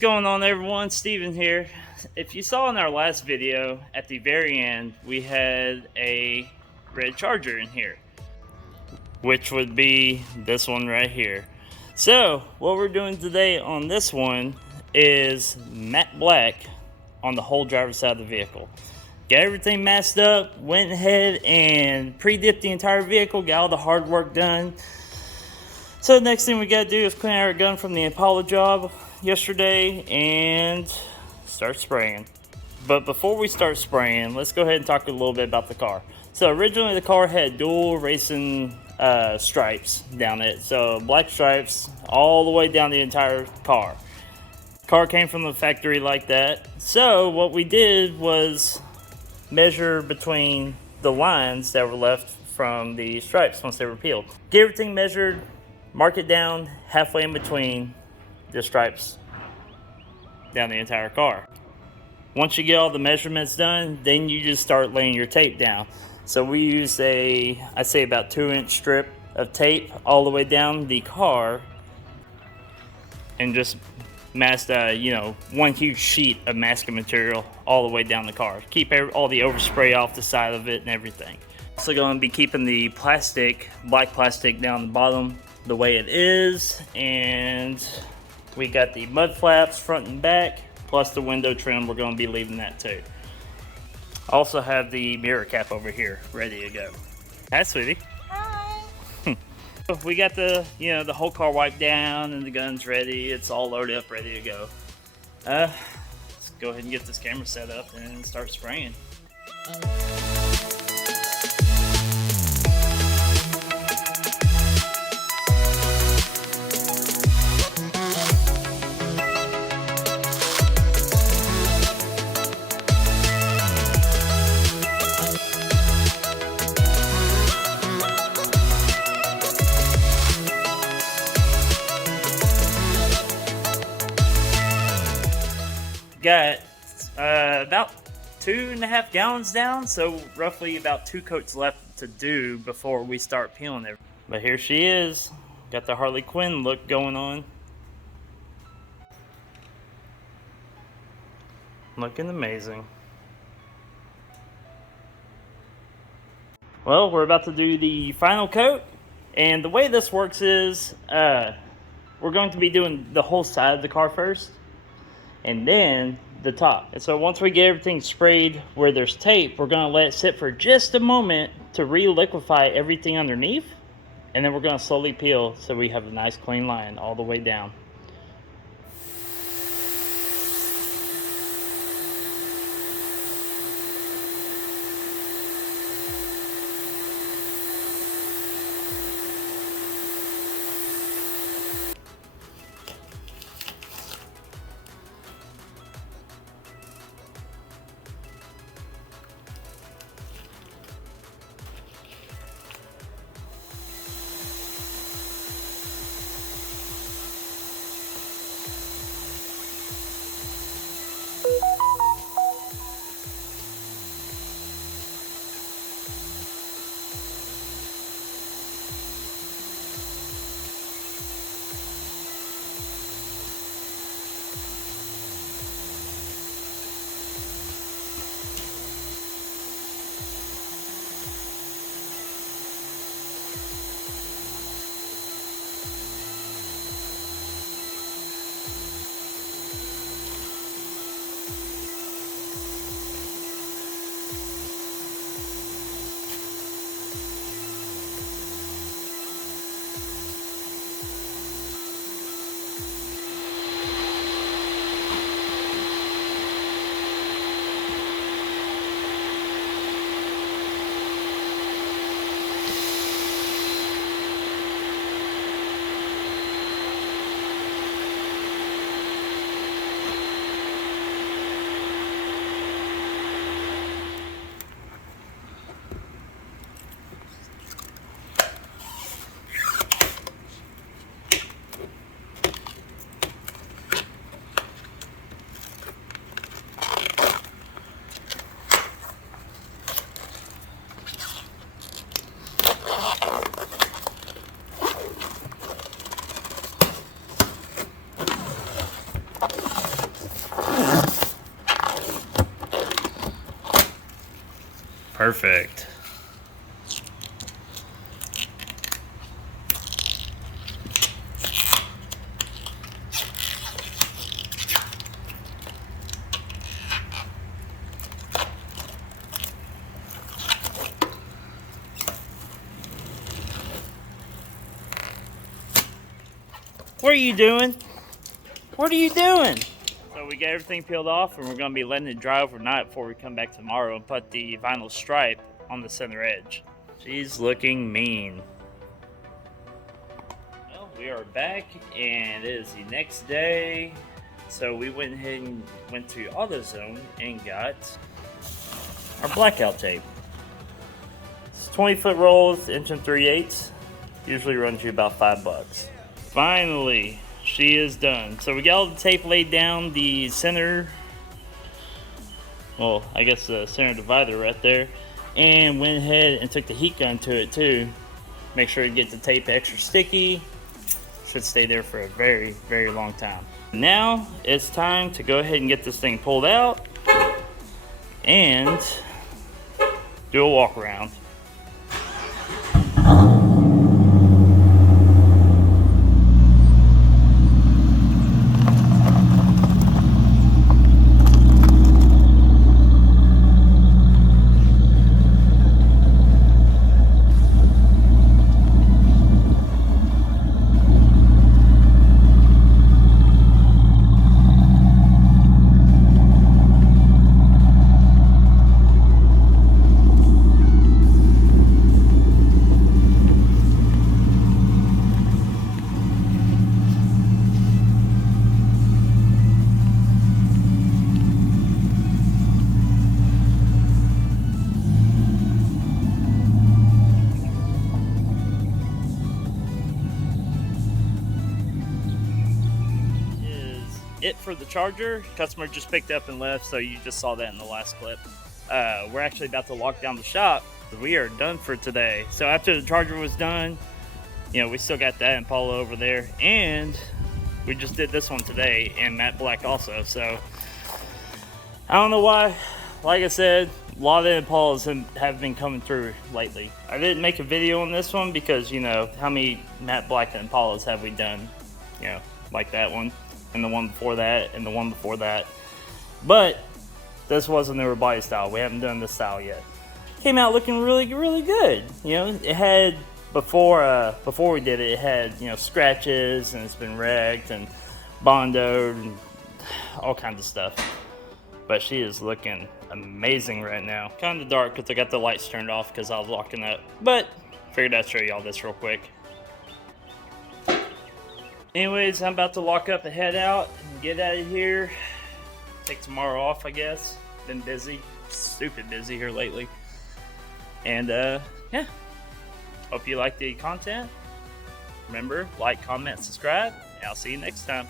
Going on, everyone? Steven here. If you saw in our last video, at the very end we had a red charger in here, which would be this one right here. So what we're doing today on this one is matte black on the whole driver's side of the vehicle. Got everything masked up, went ahead and pre-dipped the entire vehicle, got all the hard work done. So the next thing we gotta do is clean our gun from the Impala job yesterday and start spraying. But before we start spraying, let's go ahead and talk a little bit about the car. So originally the car had dual racing stripes down it. So black stripes all the way down the entire car. Car came from the factory like that. So what we did was measure between the lines that were left from the stripes once they were peeled. Get everything measured, mark it down halfway in between the stripes down the entire car. Once you get all the measurements done, then you just start laying your tape down. So we use I'd say about 2-inch strip of tape all the way down the car and just masked, one huge sheet of masking material all the way down the car. Keep all the overspray off the side of it and everything. Also going to be keeping the black plastic down the bottom the way it is, and we got the mud flaps front and back, plus the window trim. We're going to be leaving that too. Also have the mirror cap over here ready to go. Hi, sweetie. Hi. We got the whole car wiped down and the gun's ready. It's all loaded up, ready to go. Let's go ahead and get this camera set up and start spraying. Got about 2.5 gallons down, so roughly about 2 coats left to do before we start peeling it. But here she is, got the Harley Quinn look going on. Looking amazing. Well, we're about to do the final coat, and the way this works is we're going to be doing the whole side of the car first, and then the top. And so once we get everything sprayed where there's tape, we're going to let it sit for just a moment to re-liquefy everything underneath, and then we're going to slowly peel so we have a nice clean line all the way down. Perfect. What are you doing? What are you doing? So we got everything peeled off and we're going to be letting it dry overnight before we come back tomorrow and put the vinyl stripe on the center edge. She's looking mean. Well, we are back and it is the next day. So we went ahead and went to AutoZone and got our blackout tape. It's 20-foot rolls, 1 3/8. Usually runs you about $5. Finally, she is done. So we got all the tape laid down, the center, well, I guess the center divider right there, and went ahead and took the heat gun to it too. Make sure you get the tape extra sticky. Should stay there for a very, very long time. Now it's time to go ahead and get this thing pulled out and do a walk around. It for the charger. Customer just picked up and left, so you just saw that in the last clip. We're actually about to lock down the shop. We are done for today. So after the charger was done, you know, we still got that Impala over there, and we just did this one today in matte black also. So I don't know why. Like I said, a lot of Impalas have been coming through lately. I didn't make a video on this one because, you know, how many matte black Impalas have we done? You know, like that one, and the one before that, and the one before that. But this was a newer body style. We haven't done this style yet. Came out looking really, really good. You know, it had before we did it, it had, you know, scratches, and it's been wrecked and bondoed and all kinds of stuff. But she is looking amazing right now. Kind of dark because I got the lights turned off because I was locking up. But figured I'd show y'all this real quick. Anyways, I'm about to lock up and head out and get out of here. Take tomorrow off, I guess. Been busy, stupid busy here lately. And yeah, hope you like the content. Remember, like, comment, subscribe, and I'll see you next time.